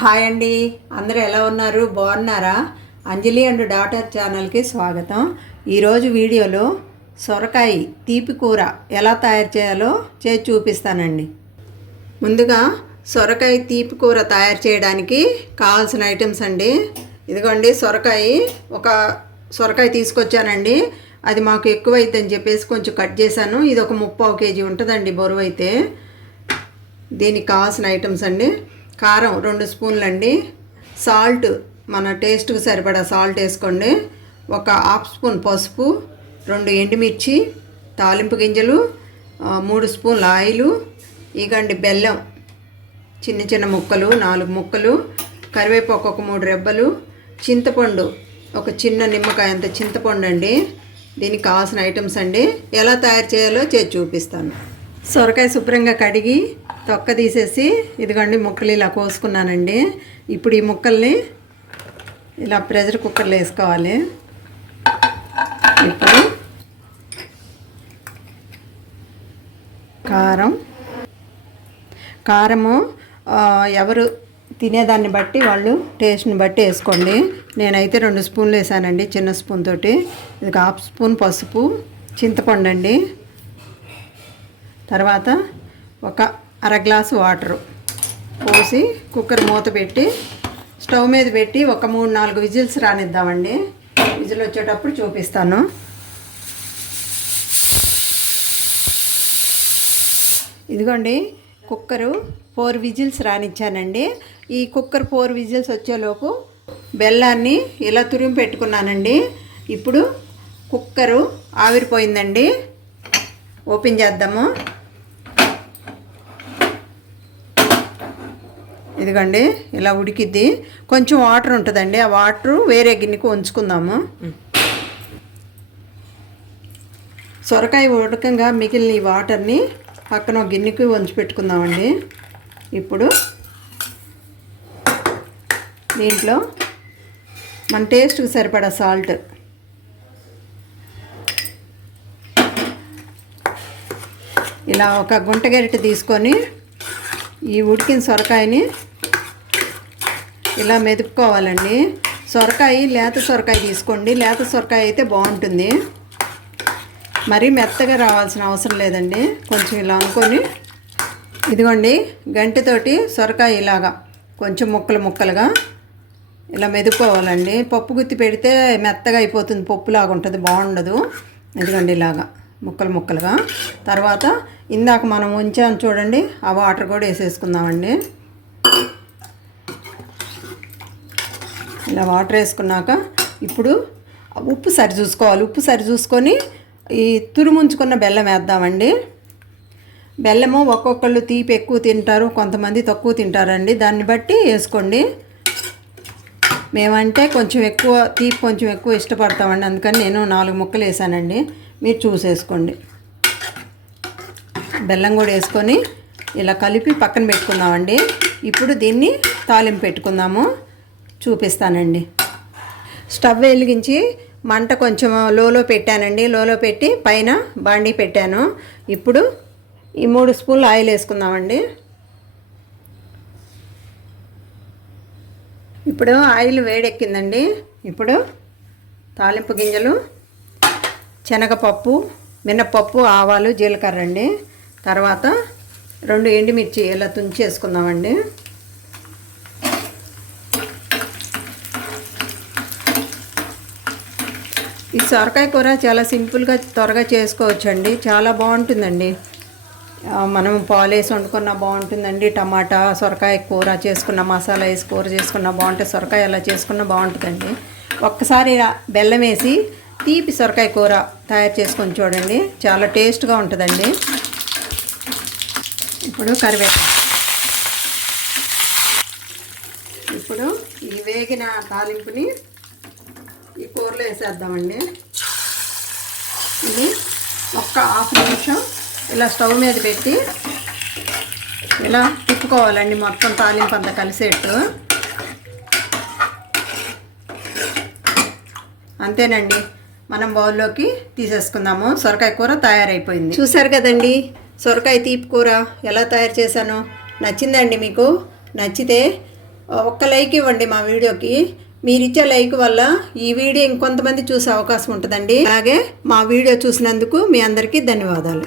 Hi అండి. అందరూ ఎలా ఉన్నారు? బాగున్నారా? అంజలి అండ్ డాటర్ ఛానల్కి స్వాగతం. ఈరోజు వీడియోలో సొరకాయ తీపి కూర ఎలా తయారు చేయాలో చేసి చూపిస్తానండి. ముందుగా సొరకాయ తీపి కూర తయారు చేయడానికి కావాల్సిన ఐటమ్స్ అండి. ఇదిగోండి సొరకాయ ఒక సొరకాయ తీసుకొచ్చానండి. అది మాకు ఎక్కువ అని చెప్పేసి కొంచెం కట్ చేశాను. ఇది ఒక ముప్పావు కేజీ ఉంటుందండి బరువు అయితే. దీనికి కావాల్సిన ఐటమ్స్ అండి. కారం రెండు స్పూన్లు అండి సాల్ట్ మన టేస్ట్కి సరిపడా సాల్ట్ వేసుకోండి. ఒక హాఫ్ స్పూన్ పసుపు రెండు ఎండుమిర్చి తాలింపు గింజలు మూడు స్పూన్ల ఆయిలు ఇగండి బెల్లం చిన్న చిన్న ముక్కలు నాలుగు ముక్కలు కరివేపాకు ఒక మూడు రెబ్బలు చింతపండు ఒక చిన్న నిమ్మకాయ అంత చింతపండు అండి దీనికి కావాల్సిన ఐటమ్స్ అండి. ఎలా తయారు చేయాలో చేసి చూపిస్తాను. సొరకాయ శుభ్రంగా కడిగి తొక్క తీసేసి ఇదిగోండి ముక్కలు ఇలా కోసుకున్నానండి. ఇప్పుడు ఈ ముక్కల్ని ఇలా ప్రెషర్ కుక్కర్లో వేసుకోవాలి. ఇప్పుడు కారం. కారము ఎవరు తినేదాన్ని బట్టి వాళ్ళు టేస్ట్ని బట్టి వేసుకోండి. నేనైతే రెండు స్పూన్లు వేసానండి చిన్న స్పూన్ తోటి. ఇది హాఫ్ స్పూన్ పసుపు చింతపండు అండి తర్వాత ఒక అర గ్లాసు వాటరు పోసి కుక్కర్ మూత పెట్టి స్టవ్ మీద పెట్టి ఒక మూడు నాలుగు విజిల్స్ రానిద్దామండి. విజిల్ వచ్చేటప్పుడు చూపిస్తాను. ఇదిగోండి కుక్కరు ఫోర్ విజిల్స్ రానిచ్చానండి. ఈ కుక్కర్ ఫోర్ విజిల్స్ వచ్చేలోపు బెల్లాన్ని ఇలా తురిమి పెట్టుకున్నానండి. ఇప్పుడు కుక్కరు ఆవిరిపోయిందండి. ఓపెన్ చేద్దాము. ఇదిగండి ఇలా ఉడికిద్ది. కొంచెం వాటర్ ఉంటుందండి ఆ వాటర్ వేరే గిన్నెకు ఉంచుకుందాము. సొరకాయ ఉడకంగా మిగిలిన ఈ వాటర్ని పక్కన ఒక గిన్నెకి వంచి పెట్టుకుందామండి. ఇప్పుడు దీంట్లో మన టేస్ట్కి సరిపడా సాల్ట్ ఇలా ఒక గుంట గరిటె తీసుకొని ఈ ఉడికిన సొరకాయని ఇలా మెదుపుకోవాలండి. సొరకాయ లేత సొరకాయ తీసుకోండి. లేత సొరకాయ అయితే బాగుంటుంది. మరీ మెత్తగా రావాల్సిన అవసరం లేదండి. కొంచెం ఇలా అనుకొని ఇదిగోండి గంటతోటి సొరకాయ ఇలాగా కొంచెం ముక్కలు ముక్కలుగా ఇలా మెదుపుకోవాలండి. పప్పు గుత్తి పెడితే మెత్తగా అయిపోతుంది. పప్పులాగా ఉంటుంది బాగుండదు. ఇదిగోండి ఇలాగా. ముక్కలు ముక్కలుగా. తర్వాత ఇందాక మనం ఉంచాం చూడండి ఆ వాటర్ కూడా వేసేసుకుందామండి. ఇలా వాటర్ వేసుకున్నాక ఇప్పుడు ఉప్పు సరి చూసుకోవాలి. ఉప్పు సరి చూసుకొని ఈ తురుముంచుకున్న బెల్లం వేద్దామండి. బెల్లము ఒక్కొక్కళ్ళు తీపి ఎక్కువ తింటారు కొంతమంది తక్కువ తింటారండి. దాన్ని బట్టి వేసుకోండి. మేమంటే కొంచెం ఎక్కువ తీపి కొంచెం ఎక్కువ ఇష్టపడతామండి. అందుకని నేను నాలుగు ముక్కలు వేసానండి. మీరు చూసేసుకోండి. బెల్లం కూడా వేసుకొని ఇలా కలిపి పక్కన పెట్టుకుందామండి. ఇప్పుడు దీన్ని తాలింపు పెట్టుకుందాము. చూపిస్తానండి. స్టవ్ వెలిగించి మంట కొంచెం లోలో పెట్టానండి. లోలో పెట్టి పైన బాండీ పెట్టాను. ఇప్పుడు ఈ మూడు స్పూన్లు ఆయిల్ వేసుకుందామండి. ఇప్పుడు ఆయిల్ వేడెక్కిందండి. ఇప్పుడు తాలింపు గింజలు శనగపప్పు మినపప్పు ఆవాలు జీలకర్ర అండి. తర్వాత రెండు ఎండుమిర్చి ఇలా తుంచి వేసుకుందామండి ఈ సొరకాయ కూర చాలా సింపుల్గా త్వరగా చేసుకోవచ్చండి. చాలా బాగుంటుందండి. మనం పాలు వేసి వండుకున్నా బాగుంటుందండి. టమాటా సొరకాయ కూర చేసుకున్న మసాలా వేసి కూర చేసుకున్న బాగుంటుంది సొరకాయ ఎలా చేసుకున్నా బాగుంటుందండి. ఒక్కసారి బెల్లం వేసి తీపి సొరకాయ కూర తయారు చేసుకొని చూడండి. చాలా టేస్ట్గా ఉంటుందండి. ఇప్పుడు కరివేపాకు. ఇప్పుడు ఈ వేగిన తాలింపుని ఈ కూరలో వేసేద్దామండి. ఇది ఒక్క హాఫ్ నిమిషం ఇలా స్టవ్ మీద పెట్టి ఇలా తిప్పుకోవాలండి మొత్తం తాలింపు అంతా కలిసేట్టు. అంతేనండి. మనం బౌల్లోకి తీసేసుకుందాము. సొరకాయ కూర తయారైపోయింది. చూసారు కదండి సొరకాయ తీపి కూర ఎలా తయారు చేశాను. నచ్చిందండి మీకు? నచ్చితే ఒక్క లైక్ ఇవ్వండి మా వీడియోకి. మీరు ఇచ్చే లైక్ వల్ల ఈ వీడియో ఇంకొంతమంది చూసే అవకాశం ఉంటుందండి. అలాగే మా వీడియో చూసినందుకు మీ అందరికీ ధన్యవాదాలు.